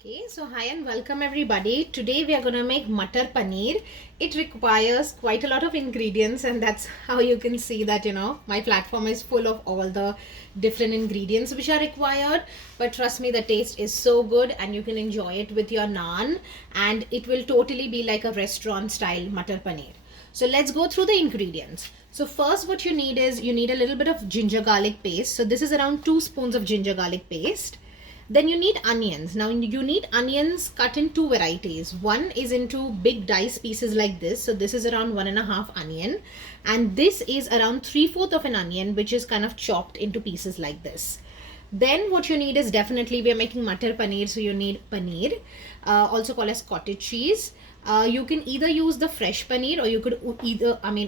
Okay, so hi and welcome everybody. Today we are going to make Matar Paneer. It requires quite a lot of ingredients, and that's how you can see that my platform is full of all the different ingredients which are required. But trust me, the taste is so good and you can enjoy it with your naan, and it will totally be like a restaurant style Matar Paneer. So let's go through the ingredients. So first what you need is you need a little bit of ginger garlic paste. So this is around 2 spoons of ginger garlic paste. Then you need onions. Now you need onions cut in two varieties. One is into big dice pieces like this. So this is around 1.5 onion, and this is around 3/4 of an onion, which is kind of chopped into pieces like this. Then what you need is, definitely we are making matar paneer, so you need paneer, also called as cottage cheese. You can either use the fresh paneer, or you could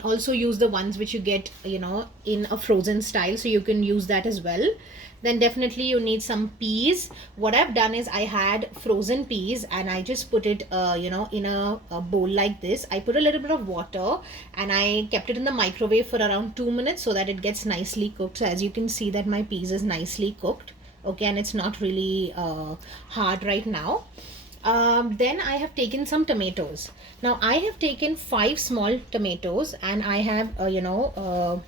also use the ones which you get in a frozen style, so you can use that as well. Then definitely you need some peas. What I've done is I had frozen peas and I just put it in a bowl like this. I put a little bit of water and I kept it in the microwave for around 2 minutes so that it gets nicely cooked. So as you can see that my peas is nicely cooked, okay, and it's not really hard right now. Then I have taken some tomatoes. Now I have taken 5 small tomatoes and I have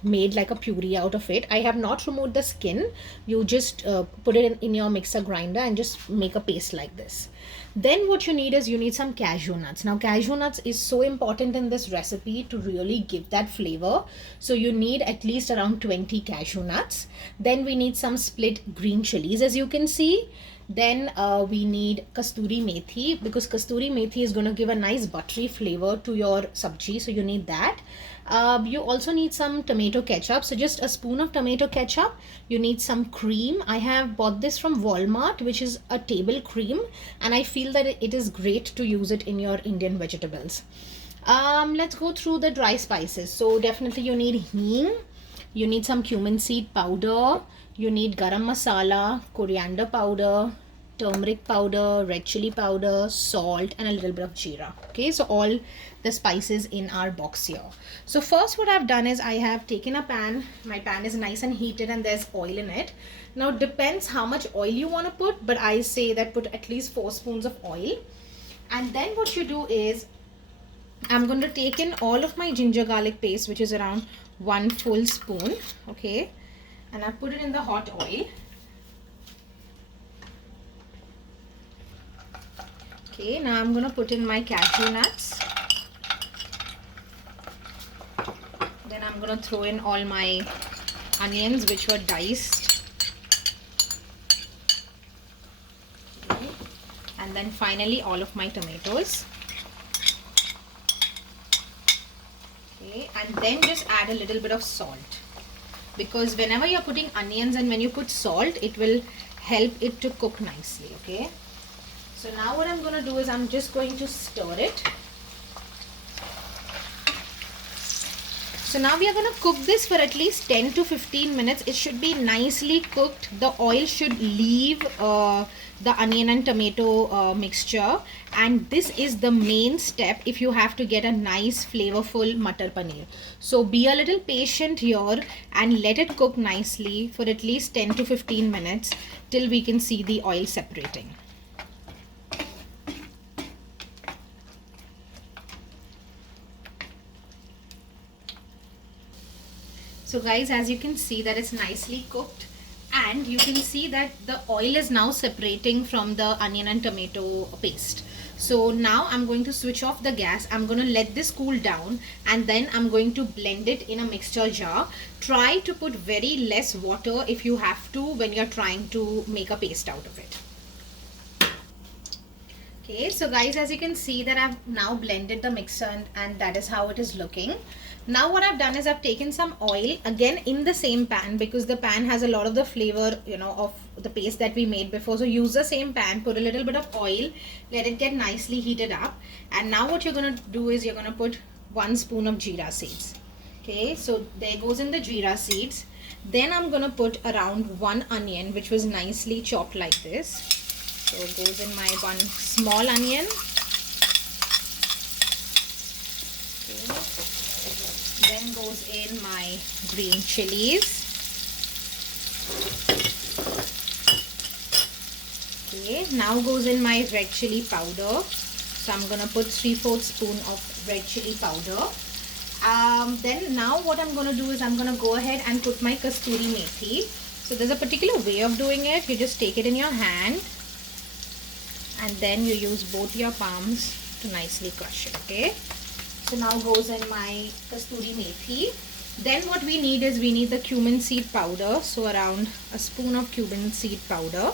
made like a puree out of it. I have not removed the skin. You just put it in your mixer grinder and just make a paste like this. Then what you need is you need some cashew nuts. Now cashew nuts is so important in this recipe to really give that flavor. So you need at least around 20 cashew nuts. Then we need some split green chilies, as you can see. Then we need kasturi methi, because kasturi methi is going to give a nice buttery flavor to your sabji, so you need that. You also need some tomato ketchup, so just a spoon of tomato ketchup. You need some cream. I have bought this from Walmart, which is a table cream, and I feel that it is great to use it in your Indian vegetables. Let's go through the dry spices. So definitely you need hing, you need some cumin seed powder, you need garam masala, coriander powder, turmeric powder, red chili powder, salt, and a little bit of jeera. Okay, so all the spices in our box here. So first what I've done is I have taken a pan. My pan is nice and heated and there's oil in it. Now depends how much oil you want to put, but I say that put at least 4 spoons of oil. And then what you do is I'm going to take in all of my ginger garlic paste, which is around 1 full spoon. Okay, and I put it in the hot oil. Okay, now I'm going to put in my cashew nuts. Then I'm going to throw in all my onions which were diced. Okay. And then finally all of my tomatoes. Okay, and then just add a little bit of salt, because whenever you're putting onions and when you put salt, it will help it to cook nicely. Okay, so now what I'm going to do is I'm just going to stir it. So now we are going to cook this for at least 10 to 15 minutes. It should be nicely cooked. The oil should leave the onion and tomato mixture, and this is the main step if you have to get a nice flavorful matar paneer. So be a little patient here and let it cook nicely for at least 10 to 15 minutes till we can see the oil separating. So guys, as you can see that it's nicely cooked, and you can see that the oil is now separating from the onion and tomato paste. So now I'm going to switch off the gas. I'm going to let this cool down, and then I'm going to blend it in a mixture jar. Try to put very less water if you have to when you're trying to make a paste out of it. Okay, so guys, as you can see that I've now blended the mixer, and that is how it is looking. Now what I've done is I've taken some oil again in the same pan, because the pan has a lot of the flavor of the paste that we made before. So use the same pan, put a little bit of oil, let it get nicely heated up, and now what you're going to do is you're going to put 1 spoon of jeera seeds. Okay, so there goes in the jeera seeds. Then I'm going to put around 1 onion which was nicely chopped like this. So it goes in my 1 small onion. Okay. Then goes in my green chilies. Okay, now goes in my red chili powder. So I'm gonna put 3/4 spoon of red chili powder. Then now what I'm gonna do is I'm gonna go ahead and put my kasturi methi. So there's a particular way of doing it. You just take it in your hand and then you use both your palms to nicely crush it. Okay, so now goes in my kasturi methi. Then what we need is we need the cumin seed powder. So around a spoon of cumin seed powder.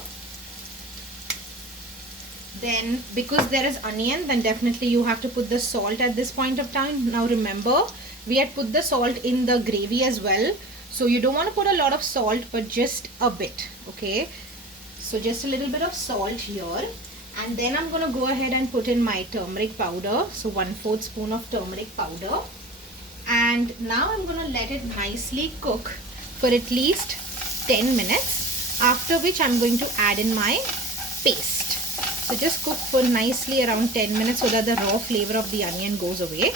Then because there is onion, then definitely you have to put the salt at this point of time. Now remember, we had put the salt in the gravy as well, so you don't want to put a lot of salt, but just a bit. Okay, so just a little bit of salt here. And then I'm going to go ahead and put in my turmeric powder. So 1/4 spoon of turmeric powder. And now I'm going to let it nicely cook for at least 10 minutes, after which I'm going to add in my paste. So just cook for nicely around 10 minutes so that the raw flavor of the onion goes away.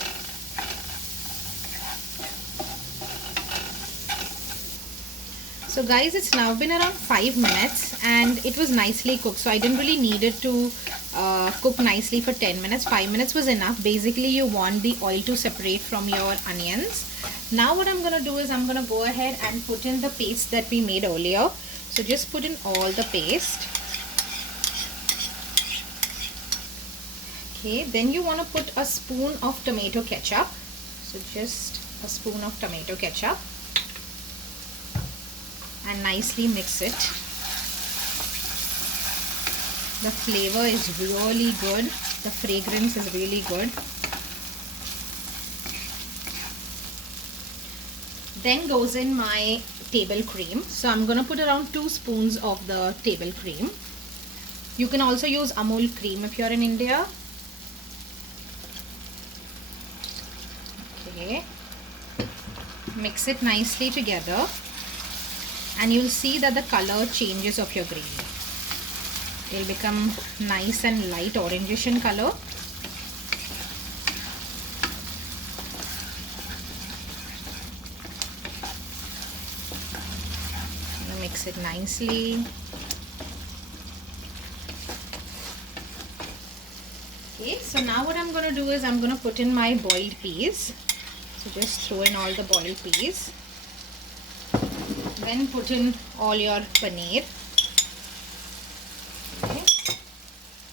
So guys, it's now been around 5 minutes and it was nicely cooked. So I didn't really need it to cook nicely for 10 minutes. 5 minutes was enough. Basically, you want the oil to separate from your onions. Now what I'm going to do is I'm going to go ahead and put in the paste that we made earlier. So just put in all the paste. Okay, then you want to put a spoon of tomato ketchup. So just a spoon of tomato ketchup and nicely mix it. The flavor is really good. The fragrance is really good. Then goes in my table cream. So I'm going to put around 2 spoons of the table cream. You can also use Amul cream if you're in India. Okay, mix it nicely together and you'll see that the color changes of your gravy. It will become nice and light orangish in color. Mix it nicely. Okay, so now what I'm going to do is I'm going to put in my boiled peas. So just throw in all the boiled peas. Then put in all your paneer. Okay.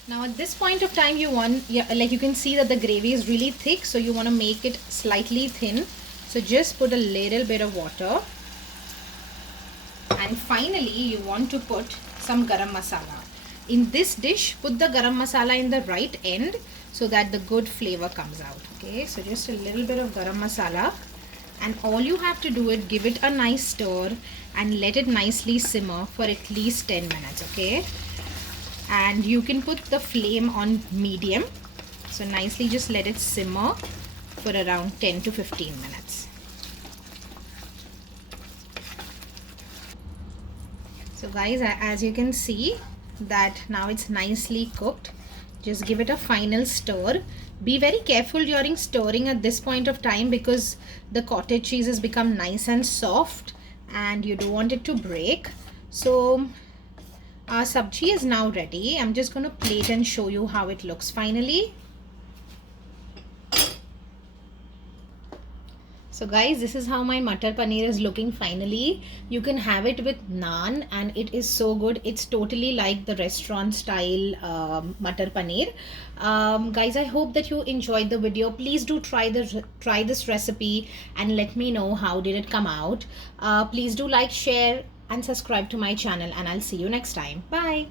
Now at this point of time you want, like you can see that the gravy is really thick, so you want to make it slightly thin. So just put a little bit of water. And finally you want to put some garam masala. In this dish, put the garam masala in the right end so that the good flavor comes out. Okay, so just a little bit of garam masala, and all you have to do is give it a nice stir and let it nicely simmer for at least 10 minutes. Okay, and you can put the flame on medium. So nicely just let it simmer for around 10 to 15 minutes. So guys, as you can see that now it's nicely cooked. Just give it a final stir. Be very careful during stirring at this point of time because the cottage cheese has become nice and soft and you don't want it to break. So our sabji is now ready. I'm just going to plate and show you how it looks finally. So guys, this is how my Matar Paneer is looking finally. You can have it with naan and it is so good. It's totally like the restaurant style Matar Paneer. Guys, I hope that you enjoyed the video. Please do try this recipe and let me know how did it come out. Please do like, share and subscribe to my channel, and I'll see you next time. Bye.